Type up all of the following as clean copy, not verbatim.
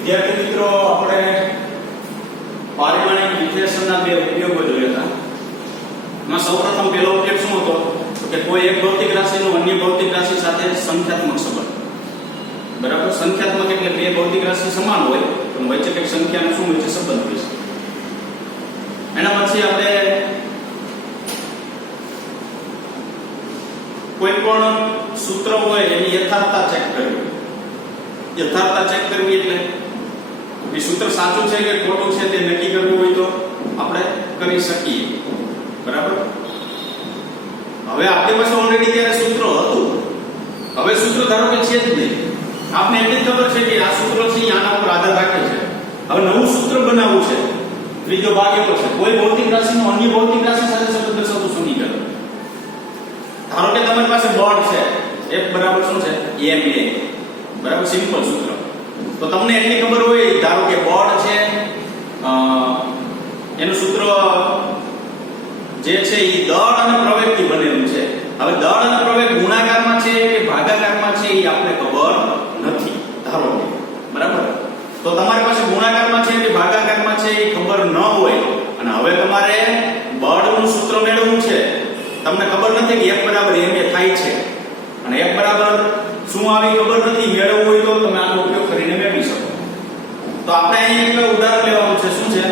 વિદ્યાર્થી મિત્રો આપણે પારિમાણિક વિશ્લેષણના બે ઉપયોગો જોયા હતા. એમાં સૌપ્રથમ પહેલો ઉપયોગ શું હતો કે કોઈ એક ભૌતિક રાશિનો અન્ય ભૌતિક રાશિ સાથે સંખ્યાત્મક સંબંધ. બરાબર, સંખ્યાત્મક એટલે બે ભૌતિક રાશિ સમાન હોય પણ વચ્ચે કંઈક સંખ્યાનો શું હોય છે સંબંધ હોય છે. એના પછી આપણે કોઈ પણ સૂત્ર હોય એની યથાર્થતા ચેક કરવી. યથાર્થતા ચેક કરવી એટલે એ સૂત્ર સાચું છે કે ખોટું છે તે નક્કી કરવું હોય તો આપણે કરી શકીએ. બરાબર, હવે આપણી પાસે ઓલરેડી ત્યારે સૂત્ર હતું, હવે સૂત્ર ધારો કે છે જ નહીં, આપને એટલી ખબર છે કે આ સૂત્ર છે આના ઉપર આધાર રાખે છે. હવે નવું સૂત્ર બનાવવું છે. ત્રીજો ભાગ એવો છે કોઈ ભૌતિક રાશિનો અન્ય ભૌતિક રાશિ સાથે સંબંધ દર્શાવતું સમીકરણ. ધારો કે તમારી પાસે બળ છે F બરાબર શું છે ma, બરાબર, સિમ્પલ સૂત્ર. તો તમને એટલી ખબર હોય, ધારો કે બળ છે એનું સૂત્ર જે છે એ દળ અને પ્રવેગથી બનેલું છે. હવે દળ અને પ્રવેગ ગુણાકારમાં છે કે ભાગાકારમાં છે એ આપણે ખબર નથી, ધારો કે, બરાબર. તો તમારી પાસે ગુણાકારમાં છે કે ભાગાકારમાં છે એ ખબર ન હોય અને હવે તમારે બળનું સૂત્ર મેળવવું છે. તમને ખબર નથી કે F બરાબર ma થાય છે અને F બરાબર શું આવી ખબર નથી, મેળવવું હોય તો તમે આનો ઉપયોગ કરીને મેળવી શકો. તો આપણે અહીં એક ઉદાહરણ લેવાનું છે. શું છે?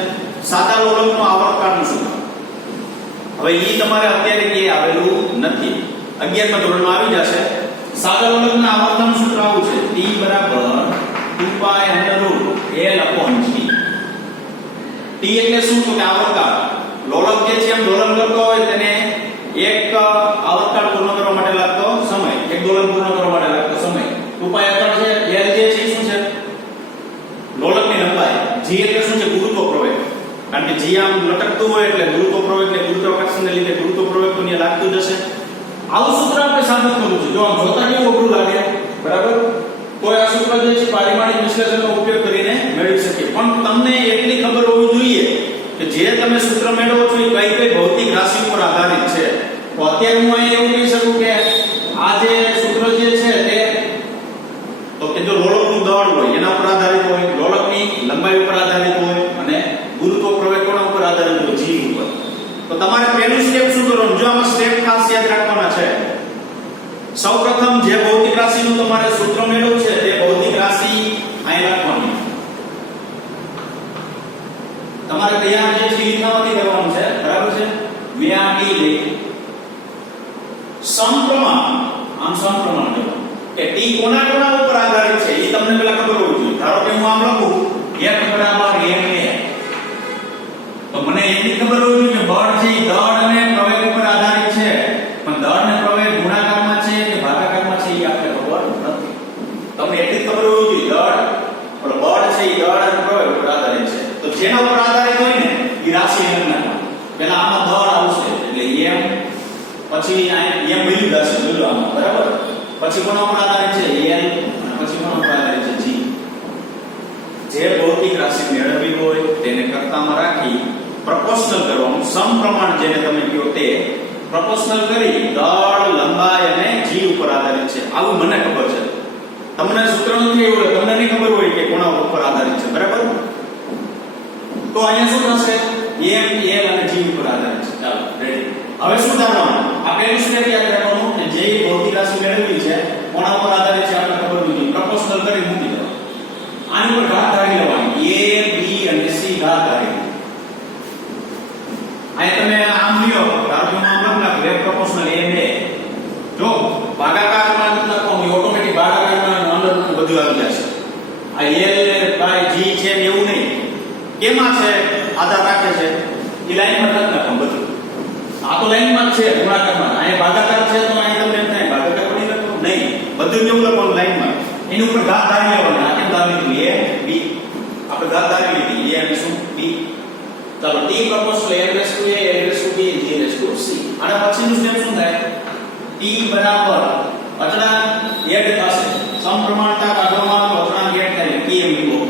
સાદા લોલકનો આવર્તકાળનું સૂત્ર. હવે ઈ તમારે અત્યારે કે આવેલું નથી, 11મા ધોરણમાં આવી જશે. સાદા લોલકના આવર્તનનું સૂત્ર આવું છે T બરાબર 2π √L/G. T એટલે શું? તો કે આવર્તકાળ. લોલક જે છે એમ દોલન કરતો હોય તેને એક આવર્તકાળ પૂર્ણ કરવા માટે લાગતો સમય, એક દોલન પૂર્ણ કરવા માટે લાગતો સમય 2π અચળ છે. L જે છે શું છે? લોલકની લંબાઈ. G એટલે શું છે? ગુરુત્વ પ્રવેગ. કારણ કે G આમ લટકતું હોય એટલે ગુરુત્વ પ્રવેગ ને ગુરુત્વાકર્ષણને લીધે ગુરુત્વ પ્રવેગ તો ત્યાં લાગતું જ હશે. આવું સૂત્ર આપણે સાબિત કરવું છે. જો આમ જોતા કેવું અઘરું લાગે, બરાબર, તો આ સૂત્ર જે છે પારિમાણિક વિશ્લેષણનો ઉપયોગ કરીને મેળવી શકીએ. પણ તમને એટલી ખબર હોવી જોઈએ કે જે તમે સૂત્ર મેળવો છો એ કઈ કઈ ભૌતિક રાશિ પર આધારિત છે. તો અત્યારે હું અહીં એવું કહી શકું કે આ જે સૂત્ર જે છે તે તો કે જો લોલકનું દળ હોય એના ઉપર આધારિત હોય, લોલકની લંબાઈ ઉપર આધારિત હોય અને ગુરુત્વ પ્રવેગ કોના ઉપર આધારિત હોય? G ઉપર. તો તમારે પહેલું સ્ટેપ શું કરવાનું? જો આમાં સ્ટેપ ખાસ યાદ રાખવાના છે. સૌપ્રથમ જે ભૌતિક રાશિનું તમારે સૂત્ર મેળવવું છે તે ભૌતિક રાશિ અહીં રાખવાની. તમારે તૈયાર જે છે લીખામાંથી કરવાનું છે, બરાબર છે. મેં આ ટી લખી સમપ્રમાણ, આમ સમપ્રમાણ લેવાનું કે ટી કોના કોના ઉપર આધારિત છે એ તમને પહેલા ખબર હોવી જોઈએ. ધારો કે હું આમ લખું F બરાબર ma, તો મને એટલી ખબર હોવી જોઈએ કે બળ છે એ દળ અને પ્રવેગ ઉપર આધારિત છે, પણ દળ અને પ્રવેગ ગુણાકારમાં છે કે ભાગાકારમાં છે એ આપણે ખબર નથી. તમને એટલી ખબર હોવી જોઈએ દળ બળ છે એ દળ અને પ્રવેગ ઉપર આધારિત છે. તો જેના ઉપર આધારિત હોય ને એ રાશિ લગ્ન પહેલા આમાં દળ આવશે એટલે m, પછી આ m વેલ્યુ થશે, જોજો આમાં, બરાબર. પછી કોના ઉપર આધારિત છે? L, અને પછી કોના ઉપર આધારિત છે? G. જે ભૌતિક રાશિ મેળવવી હોય તેને કર્તામાં રાખી પ્રપોર્શનલ કરવાનું, સમપ્રમાણ જેને તમે કહો તે પ્રપોર્શનલ કરી દળ, લંબાઈ અને G ઉપર આધારિત છે આવું મને ખબર છે. તમને સૂત્ર નથી એવું, તમને નહીં ખબર હોય કે કોના ઉપર આધારિત છે, બરાબર. તો અહીંયા શું થશે? M, L અને G ઉપર આધારિત છે. ચાલો રેડી. હવે શું કરવાનું? આ પહેલું સ્ટેપ યાદ રાખવાનું કે જે ભૌતિક રાશિ મેળવવી છે કોના ઉપર આધારિત છે આપણે ખબર હોવી જોઈએ. પ્રપોર્શનલ કરી મૂકી દેવાનું. આની ઉપર ઘાત ધારી લેવાની, A, B અને C ઘાત ધારી. અહીં તમે આમ લ્યો, ધારો કે આમ લખ નાખો F પ્રપોર્શનલ ma. જો ભાગાકારમાં લખો ઓટોમેટિક ભાગાકારમાં અંદર બધું આવી જશે. આ L બાય G છે એવું નહીં. કેમાં છે આધાર રાખે છે? એ લાઈનમાં લખ નાખો બધું. આ તો લાઈનમાં જ છે ગુણાકારમાં. અહીં ભાગાકાર છે તો અહીં તમને એમ થાય ભાગાકાર પડી લખો નહીં, બધું કેવું લખવાનું લાઈનમાં. એની ઉપર ઘાત ધારી લેવાની. આ કેમ ધારી લીધું? A, B. આપણે ઘાત ધારી લીધી A અને શું? B. ચાલો T proportional L raise to A, L raise to B, G raise to C. અને પછીનું સ્ટેપ શું થાય? T બરાબર અચળાંક એડ થશે. સમપ્રમાણતા કાઢવામાં અચળાંક એડ થાય Pm લીધો.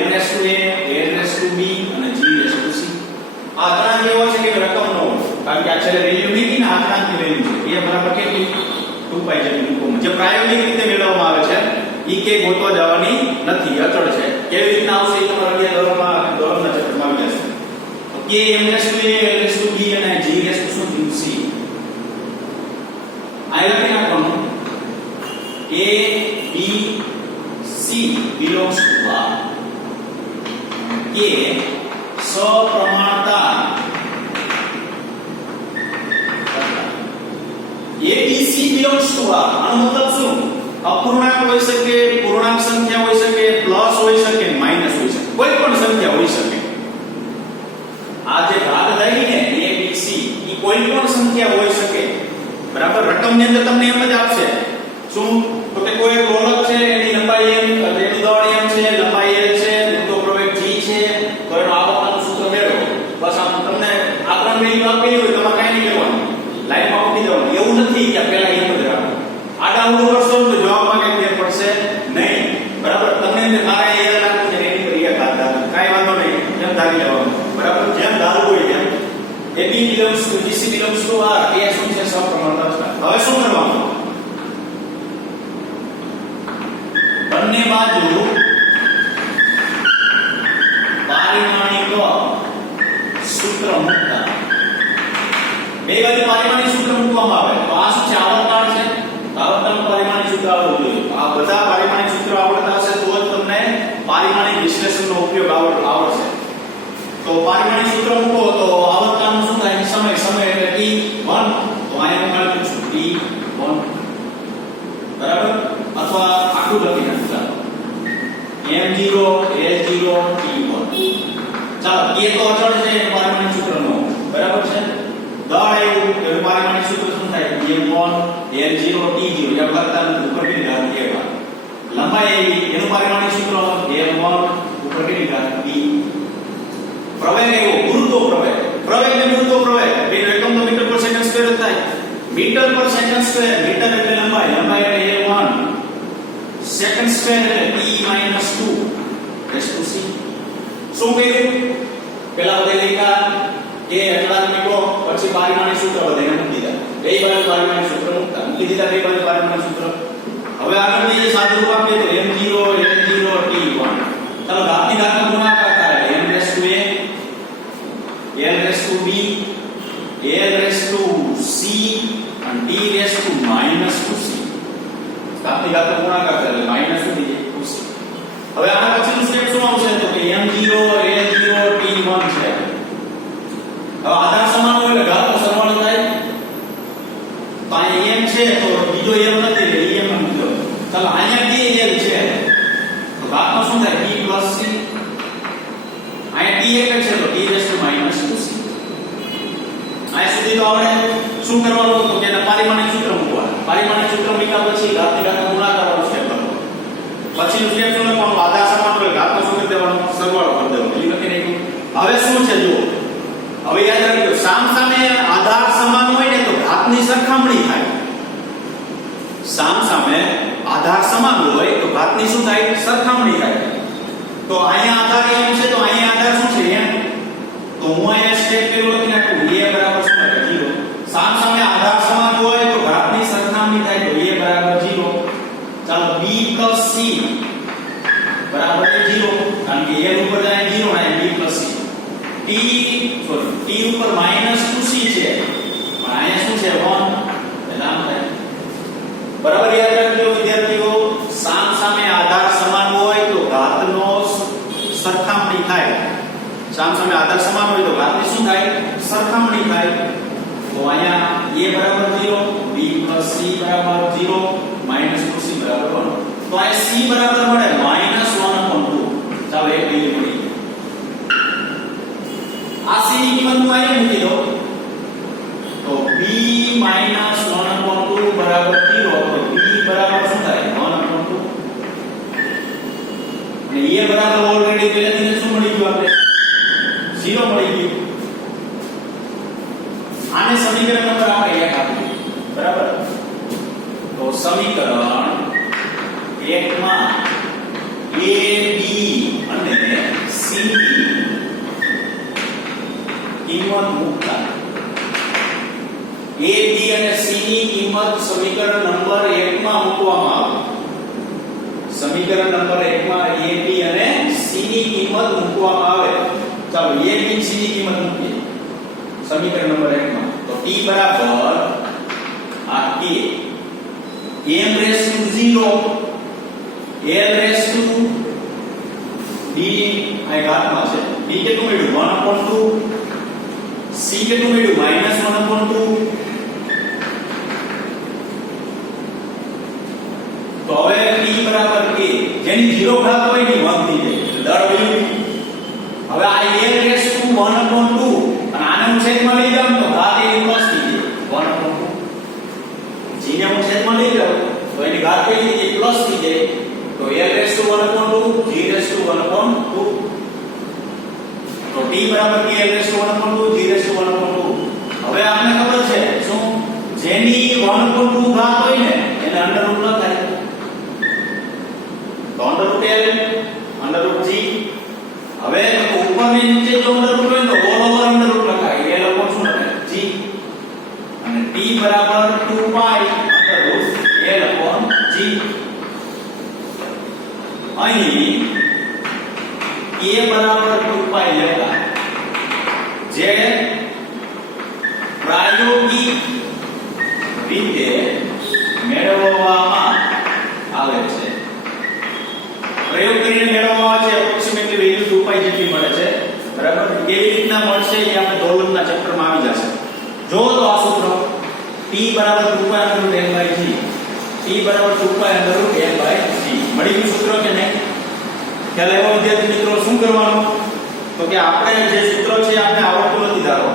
M raise to A, L raise to B અને G રેસ ટુ C. આ અચળાંક એવો છે કે રકમ નો, કારણ કે આ છેલ્લે વેલ્યુ મૂકી ને અચળાંકની વેલ્યુ છે. A બરાબર કેટલી? 2π જેટલી મૂકો. જે પ્રાયોગિક રીતે મેળવવામાં આવે છે ઈ કે ગોતવા જવાની નથી, અચળ છે. કેવી રીતના આવશે એ તમારે 11 ધોરણના ચેપ્ટરમાં આવી જશે. તો k m s to a l s to b અને g s to શું થયું c. આ લખી નાખવાનું a b c belongs to r. k સપ્રમાણતા ABC belongs to R. આનો મતલબ શું? અપૂર્ણાંક હોઈ શકે, પૂર્ણાંક સંખ્યા હોઈ શકે, પ્લસ હોઈ શકે, માઈનસ હોઈ શકે, કોઈ પણ સંખ્યા હોઈ શકે. આ જે ભાગ થઈ ને ABC ઈ કોઈ પણ સંખ્યા હોઈ શકે. બરાબર, રકમની અંદર તમને એમ જ આપશે. શું? તો કે કોઈ ગોળક છે, એની લંબાઈ m, એનું દળ m છે, લંબાઈ l છે, ઊંધો પ્રવેગ g છે, તો એનો આવર્તનનું સૂત્ર મેળવો. બસ આમ તમને આ ત્રણ વેલ્યુ આપેલી હોય તમારે કાઈ નહીં કરવાનું. લાઈનમાં મૂકી દેવાનું. એવું નથી કે પહેલા એમ જ રાખો. આડા ઊંધું કરશો તો જવાબમાં કઈ ફેર પડશે નહીં. બરાબર, તમને મારા એ રાખવું છે એની પર એક હાથ ધારો, કાઈ વાંધો નહીં, જેમ ધારી લેવાનું. બરાબર, જેમ ધારવું હોય તેમ. AB belongs to BC belongs to R. એ શું છે? સપ્રમાણતા છે. હવે શું કરવાનું? બંને બાજુ પારિમાણિક સૂત્ર મૂકતા. બે બાજુ પારિમાણિક સૂત્ર મૂકવામાં આવે તો આ શું છે? આવર્તન છે. આવર્તન પારિમાણિક સૂત્ર આવડવું જોઈએ. આ બધા પારિમાણિક સૂત્ર આવડતા હશે તો જ તમને પારિમાણિક વિશ્લેષણનો ઉપયોગ આવડશે. તો પારિમાણિક સૂત્ર મૂકો તો આવર્તન શું થાય? સમય એટલે t1. તો અહીંયા હું લખું છું t1. બરાબર, અથવા આખું લખી નાખું. ચાલો m0 l0 t1. ચાલો k તો અચળ છે પારિમાણિક સૂત્રનો. બરાબર છે. દળ આવ્યું કે પારિમાણિક સૂત્ર શું થાય? m1 l0 t0. યા કરતા ઉપર કે ઘાત a1. લંબાઈ આવી એનું પારિમાણિક સૂત્ર m1 ઉપર કે ઘાત b. પ્રવેગ આવ્યો ગુરુત્વ પ્રવેગ. પ્રવેગ ને ગુરુત્વ પ્રવેગ બેનો એકમ તો મીટર પર સેકન્ડ સ્ક્વેર થાય. મીટર પર સેકન્ડ સ્ક્વેર, મીટર એટલે લંબાઈ એટલે a1, સેકન્ડ સ્ક્વેર એટલે t 2 રેસ ટુ c. શું કર્યું? પેલા બધે લખ્યા કે એટલા મીકો, પછી પારિમાણિક સૂત્ર બધાને મૂકી દીધા. બે બાજુ પારિમાણિક સૂત્ર મૂકી દીધા. બે બાજુ પારિમાણિક સૂત્ર. હવે આગળ જે સાદું રૂપ આપીએ તો m0 l0 t1. ચાલો ઘાતની ઘાતનો ગુણાકાર થાય m raise to a, l raise to b, l raise to c અને t રેસ ટુ -2c. ઘાતની ઘાતનો ગુણાકાર થાય એટલે માઈનસ સુધી જાય 2c. હવે આના પછીનું સ્ટેપ શું આવશે? તો કે m0 l0 t1 છે. હવે આધાર સમાન હોય એટલે ઘાતનો સરવાળો થાય. તો અહીંયા m છે તો બીજો m નથી એટલે m મૂકી દો. ચાલો અહીંયા 2l છે તો ઘાતનો શું થાય? t c. અહીંયા t એક છે તો t રેસ ટુ -2c. આ સુધી તો આવડે. શું કરવાનું? તો કે પારિમાણિક સૂત્ર મૂકવાનું. પારિમાણિક સૂત્ર મૂક્યા પછી ઘાતની ઘાતનો ગુણાકારનો સ્ટેપ કરવાનો. પછીનું સ્ટેપ શું લખવાનું? આધાર સમાન હોય ઘાતનો શું કરી દેવાનો? સરવાળો કરી દેવાનો. એ લખી નાખ્યું. હવે શું છે જુઓ. હવે યાદ રાખજો, સામસામે આધાર સમાન હોય ને તો ઘાતની સરખામણી થાય. સામસામે આધાર સમાન હોય તો ઘાતની શું થાય? સરખામણી થાય. તો અહીંયા આધાર m છે તો અહીંયા આધાર શું છે? m. તો હું અહીંયા સ્ટેપ કેવું લખી નાખું? a બરાબર શું થાય? 0. સામસામે આધાર સમાન હોય તો ઘાતની સરખામણી થાય તો a બરાબર 0. ચાલો b c બરાબર 0 કારણ કે l ઉપર જાય 0 અને b c. t ઉપર -2c છે પણ અહીંયા શું છે? 1 એટલે આમ થાય. બરાબર યાદ રાખજો વિદ્યાર્થીઓ, સામસામે આધાર સમાન હોય તો ઘાતનો સરખામણી થાય. સામસામે આધાર સમાન હોય તો ઘાતની શું થાય? સરખામણી થાય. તો અહીંયા a બરાબર 0, b c બરાબર 0, -2c બરાબર 1. તો આ c બરાબર મળે -1/2. ચાલો એક વેલ્યુ મળી. આ c ની કિંમત હું અહીં મૂકી દઉં તો b -1/2 બરાબર 0. તો b બરાબર શું થાય? 1/2. અને a બરાબર ઓલરેડી પહેલાથી શું મળી ગયું? આપણે 0 મળી ગયું. આને સમીકરણ નંબર આપણે 1 આપ્યું. બરાબર, તો સમીકરણ 1 માં a b અને c ની કિંમત મૂકતા. a b અને c ની કિંમત સમીકરણ નંબર 1 માં મૂકવામાં આવે. સમીકરણ નંબર 1 માં a b અને c મૂકવામાં આવે, ચાલો a b c ની કિંમત મૂકીએ સમીકરણ નંબર 1 માં. તો t બરાબર આ k m raise to 0 l raise to d આ ઘાતમાં છે. b કેટલું મળ્યું 1/2, c કેટલું મળ્યું -1/2. તો હવે t બરાબર k જેની 0 ઘાત હોય ની 1 થઈ જાય દર વેલ્યુ. હવે આ l રેસ ટુ 1/2 અને આને છેદમાં લઈ જાવ તો ઘાત એની પ્લસ થઈ જાય 1/2. g ને હું છેદમાં લઈ જાવ તો એની ઘાત કઈ થઈ જાય પ્લસ થઈ જાય. તો l raise to 1/2 g raise to 1/2. તો t બરાબર k l raise to 1/2 g raise to 1/2. હવે આપણે ખબર છે શું જેની 1/2 ઘાત હોય ને એને અંડરરૂટ લખાય. તો અંડરરૂટ l અંડરરૂટ g. હવે ઉપરની નીચે જો અંડરરૂટ હોય તો ઓલ ઓવર અંડરરૂટ લખાય. l ઉપર શું લખાય g અને t બરાબર 2π અંડરરૂટ l upon g. અહીં a બરાબર 2π લેતા જે પ્રાયોગિક રીતે મેળવવામાં આવે છે. પ્રયોગ કરીને મેળવવામાં આવે છે એપ્રોક્સિમેટલી વેલ્યુ 2π જેટલી મળે છે. બરાબર. કેવી રીતના મળશે એ આપણે દોલનના ચેપ્ટરમાં આવી જશે. જો તો આ સૂત્ર t બરાબર 2π √l/g t બરાબર 2π √l/g મળી ગયું સૂત્ર કે નહીં? ખ્યાલ આવ્યો વિદ્યાર્થી મિત્રો? શું કરવાનું તો કે આપણે જે સૂત્ર છે આપણે આવડતું નથી ધારો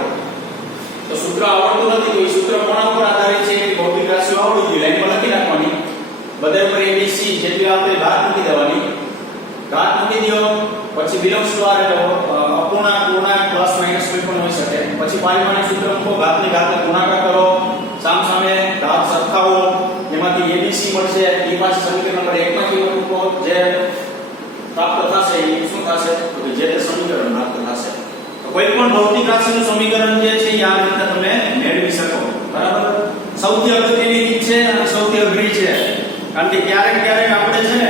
તો સૂત્ર આવડતું નથી તો એ સૂત્ર કોના પર આધારિત છે? ભૌતિક રાશિઓ આવડી ગઈ લાઈન પર લખી નાખવાની. બધા પર abc જેટલી આપણે ઘાત મૂકી દેવાની. ઘાત મૂકી દો પછી બિલોંગ્સ ટુ r એટલે અપૂર્ણાંક પૂર્ણાંક પ્લસ માઈનસ કોઈ પણ હોઈ શકે. પછી પારિમાણિક સૂત્ર મૂકો, ઘાતની ઘાતને ગુણાકાર કરો, સામસામે ઘાત સરખાવો, એમાંથી abc મળશે. એ પાછું સમીકરણ નંબર 1 માં કિંમત મૂકો જે પ્રાપ્ત થશે એ શું થશે તો જે તે સમીકરણ પ્રાપ્ત થશે. તો કોઈ પણ ભૌતિક રાશિનું સમીકરણ જે છે એ આ રીતે તમે મેળવી શકો. બરાબર. સૌથી અગત્યની રીત છે અને સૌથી અઘરી છે કારણ કે ક્યારેક ક્યારેક આપણે છે ને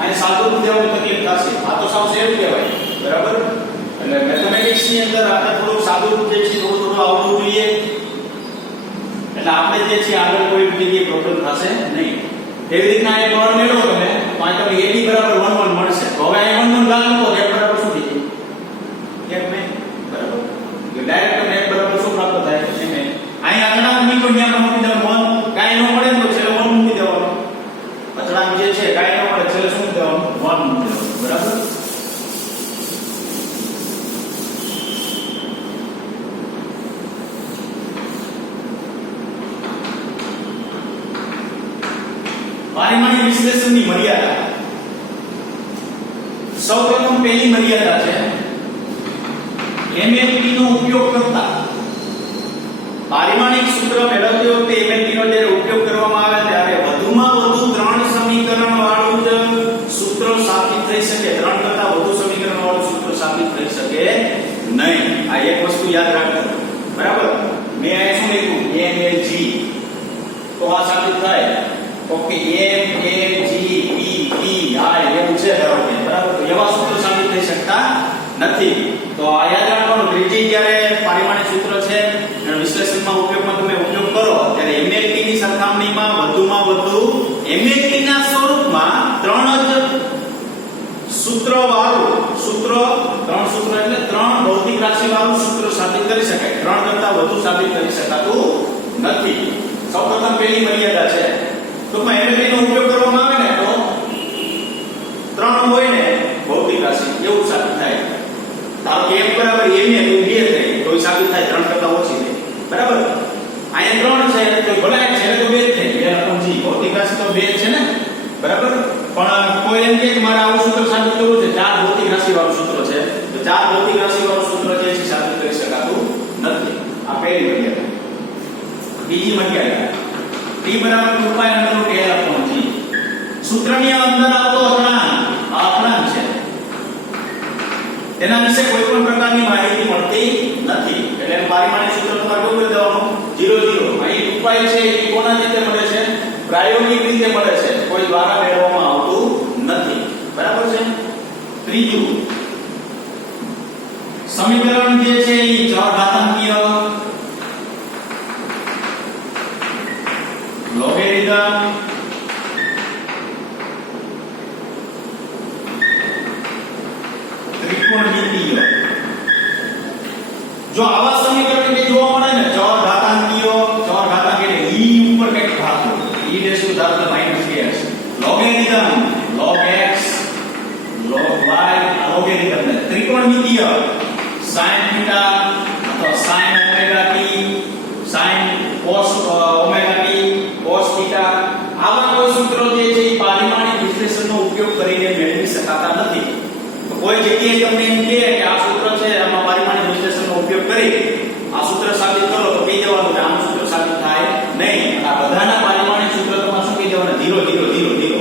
આને સાદું દેવાની તકલીફ થશે. આ તો સાવ સહેલું કહેવાય. બરાબર. એટલે મેથમેટિક્સ ની અંદર આપણે થોડું સાદું જે છે થોડું આવડવું જોઈએ એટલે આપણે જે છે આગળ કોઈ જગ્યાએ પ્રોબ્લેમ થશે નહીં. એવી રીતના એક બળ મેળવો તમે તો આ તમને ab બરાબર 1 1 મળશે. તો હવે આ 1 1 ગાળ મૂકો f બરાબર શું થઈ જાય? f નહીં. બરાબર. એટલે ડાયરેક્ટ તમને f બરાબર શું પ્રાપ્ત થાય છે? નહીં. અહીં અચળાંક મૂકો ત્યાં મૂકી દેવાનું 1 કાઈ ન મળે તો છેલ્લે 1 મૂકી દેવાનું. અચળાંક જે છે કાઈ ન મળે છેલ્લે શું મૂકી દેવાનું? 1 મૂકી દેવાનું. બરાબર. પારિમાણિક વિશ્લેષણની મર્યાદા. સૌપ્રથમ પહેલી મર્યાદા છે MLP નો ઉપયોગ કરતા પારિમાણિક સૂત્ર મેળવતી વખતે MLP નો જ્યારે ઉપયોગ કરવામાં આવે ત્યારે વધુમાં વધુ 3 સમીકરણ વાળું જ સૂત્ર સાબિત થઈ શકે. 3 કરતા વધુ સમીકરણ વાળું સૂત્ર સાબિત થઈ શકે નહીં. આ એક વસ્તુ યાદ રાખજો. બરાબર. મેં આ શું લખ્યું MLG તો આ સાબિત થાય okay m a g p p i એવું છે ધારો કે. બરાબર. તો એવા સૂત્ર સાબિત થઈ શકતા નથી. તો આ યાદ રાખવાનું ત્રીજી જ્યારે પારિમાણિક સૂત્ર છે એનો વિશ્લેષણમાં ઉપયોગમાં તમે ઉપયોગ કરો ત્યારે MLP ની સરખામણીમાં વધુમાં વધુ MLP ના સ્વરૂપમાં 3 જ સૂત્ર વાળું સૂત્ર 3 સૂત્ર એટલે 3 ભૌતિક રાશિ વાળું સૂત્ર સાબિત કરી શકાય. 3 કરતા વધુ સાબિત કરી શકાતું નથી. સૌપ્રથમ પહેલી મર્યાદા છે તો MLP નો ઉપયોગ કરવામાં આવે ને તો 3 હોય ને ભૌતિક રાશિ એવું સાબિત થાય. ધારો કે f બરાબર m ને તો 2 થાય તો એ સાબિત થાય 3 કરતા ઓછી થાય. બરાબર. અહીંયા 3 છે તો ભલે છે તો 2 થાય. l/g ભૌતિક રાશિ તો 2 છે ને. બરાબર. પણ કોઈ એમ કે મારે આવું સૂત્ર સાબિત કરવું છે 4 ભૌતિક રાશિ વાળું સૂત્ર છે તો 4 ભૌતિક રાશિ વાળું સૂત્ર જે છે સાબિત કરી શકાતું નથી. આ પહેલી મર્યાદા. બીજી મર્યાદા t બરાબર 2π √l/g સૂત્રની અંદર આવતો અપૂર્ણાંક છે તેના વિશે કોઈ પણ પ્રકારની માહિતી મળતી નથી. એટલે પારિમાણિક સૂત્ર તમારે કેવું કરી દેવાનું 0 0. અહીં 2π છે એ કોના રીતે મળે છે? પ્રાયોગિક રીતે મળે છે. કોઈ દ્વારા મેળવવામાં આવતું નથી. બરાબર છે. ત્રીજું સમીકરણ જે છે એ ચરઘાતાંકીય લોગેરિધમ ત્રિકોણમિતિય જો આવા સમીકરણ કે જોવા મળે ને ચરઘાતાંકીય ચરઘાતાંક એટલે e ઉપર કઈક ભાગ e રેશિયો ધારો -kx logarithm log x log y logarithm ને ત્રિકોણમિતિય sin થીટા અથવા sin omega t sin cos omega t cos theta આવા કોઈ સૂત્રો જે છે એ પારિમાણિક વિશ્લેષણનો ઉપયોગ કરીને મેળવી શકાતા નથી. તો કોઈ જગ્યાએ તમને એમ કહે કે આ સૂત્ર છે આમાં પારિમાણિક વિશ્લેષણનો ઉપયોગ કરી આ સૂત્ર સાબિત કરો તો કહી દેવાનું કે આનું સૂત્ર સાબિત થાય નહીં. આ બધાના પારિમાણિક સૂત્ર તમારે શું કહી દેવાના 0 0 0 0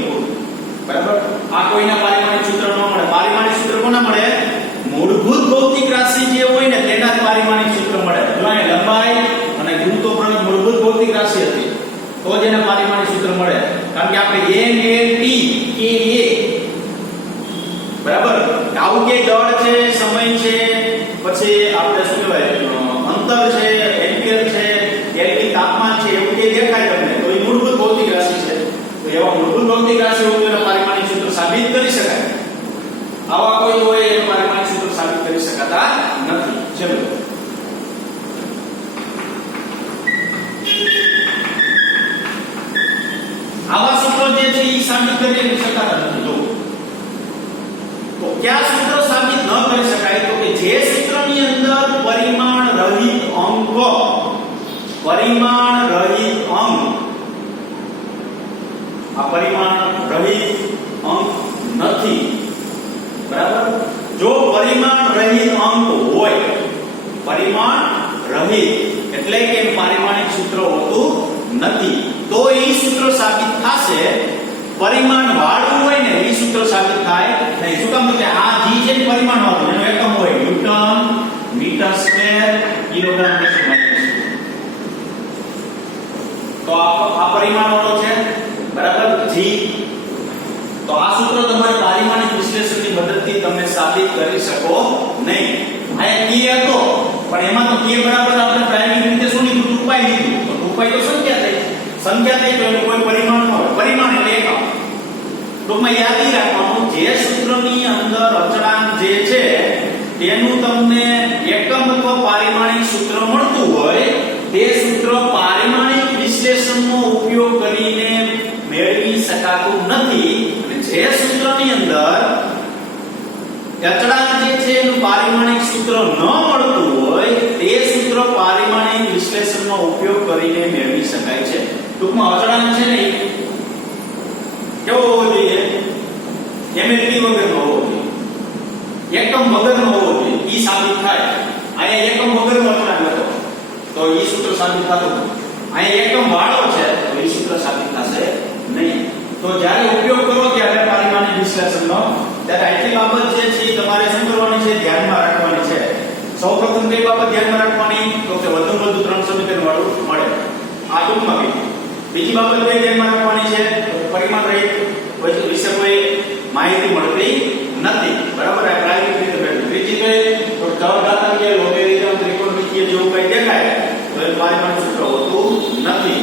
બરાબર. આ કોઈના પારિમાણિક સૂત્ર ન મળે. પારિમાણિક સૂત્ર કોના મળે? મૂળભૂત ભૌતિક રાશિ જે હોય ને તેના જ પારિમાણિક સૂત્ર મળે. જો અહીં લંબાઈ અને ગુરુત્વ પ્રવેગ મૂળભૂત ભૌતિક રાશિ હતી તો જ એના પારિમાણિક સૂત્ર મળે. કારણ કે આપણે n a t k a બરાબર આવું કે દળ છે, સમય છે, પછી આપણે શું કહેવાય અંતર છે, એમ્પિયર છે, કેલ્વિન તાપમાન છે, એવું કે દેખાય તમને તો એ મૂળભૂત ભૌતિક રાશિ છે. તો એવા મૂળભૂત ભૌતિક રાશિ હોય તો એના પારિમાણિક સૂત્ર સાબિત કરી શકાય. આવા કોઈ હોય એ પારિમાણિક સૂત્ર સાબિત કરી શકાતા નથી. ચલો આવા સૂત્રો જે છે એ સાબિત કરી શકાતા નથી. તો કયા સૂત્ર સાબિત ન કરી શકાય? તો કે જે સૂત્રની અંદર પરિમાણ રહિત અંક આ પરિમાણ રહિત અંક નથી. બરાબર. જો પરિમાણ રહિત અંક હોય, પરિમાણ રહિત એટલે કે પારિમાણિક સૂત્ર હોતું નથી, તો એ સૂત્ર સાબિત થશે. પરિમાણ વાળું હોય ને એ સૂત્ર સાબિત થાય નહીં. શું કામ? કે આ g છે પરિમાણ વાળું, એનો એકમ હોય newton meter square kilogram minus. તો આ પરિમાણ વાળો છે બરાબર g. તો આ સૂત્ર તમારે પારિમાણિક વિશ્લેષણની મદદથી તમે સાબિત કરી શકો નહીં. આ k હતો પણ એમાં તો k બરાબર આપણે પ્રાયોગિક રીતે શું લીધું? 2π લીધું. તો 2π તો સંખ્યા થઈ તો એનું કોઈ પરિમાણ ન હોય. પરિમાણ એટલે એકમ. ટૂંકમાં યાદ રાખવાનું જે સૂત્રની અંદર અચળાંક જે છે તેનું તમને એકમ અથવા પારિમાણિક સૂત્ર મળતું હોય તે સૂત્ર પારિમાણિક વિશ્લેષણનો ઉપયોગ કરીને મેળવી શકાતું નથી. જે સૂત્રની અંદર અચળાંક જે છે એનું પારિમાણિક સૂત્ર ન મળતું હોય તે સૂત્ર પારિમાણિક વિશ્લેષણનો ઉપયોગ કરીને મેળવી શકાય છે. ટૂંકમાં અચળાંક છે ને કેવો હોવો જોઈએ? એમએલટી વગરનો હોવો જોઈએ, એકમ વગરનો હોવો જોઈએ. ઈ સાબિત થાય. અહીંયા એકમ વગરનો અચળાંક હતો તો ઈ સૂત્ર સાબિત થતું. અહીંયા એકમ વાળો છે તો ઈ સૂત્ર સાબિત થશે નહીં. તો જ્યારે ઉપયોગ કરો ત્યારે પારિમાણિક વિશ્લેષણનો ત્યારે આટલી બાબત જે છે તમારે શું કરવાની છે? ધ્યાનમાં રાખવાની છે. સૌપ્રથમ કઈ બાબત ધ્યાનમાં રાખવાની? તો કે વધુ 3 સમીકરણ વાળું મળે. આ ટૂંકમાં કઈ. બીજી બાબત કઈ ધ્યાનમાં રાખવાની છે? પરિમાણ રહિત વિશે કોઈ માહિતી મળતી નથી. બરાબર. આ પ્રાયોગિક રીતે બેઠું. ત્રીજી કઈ? તો ચરઘાતાંકીય લોગેરિધમ ત્રિકોણમિતિય જેવું કઈ દેખાય તો એ પારિમાણિક સૂત્ર હોતું નથી.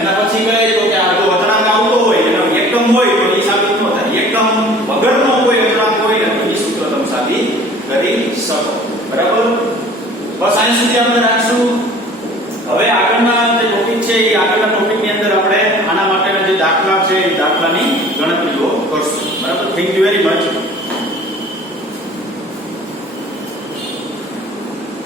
એના પછી કઈ? તો કે આ જો અચળાંક આવતો હોય એનો એકમ હોય તો એ સાબિત ન થાય. એકમ વગરનો કોઈ અચળાંક હોય ને તો એ સૂત્ર તમે સાબિત કરી શકો. બરાબર. બસ અહીં સુધી આપણે રાખશું. હવે આગળના જે ટોપિક છે એ આગળના ટોપિકની અંદર આપણે આના માટેના જે દાખલા છે એ દાખલાની ગણતરીઓ કરશું. બરાબર. Thank you very much.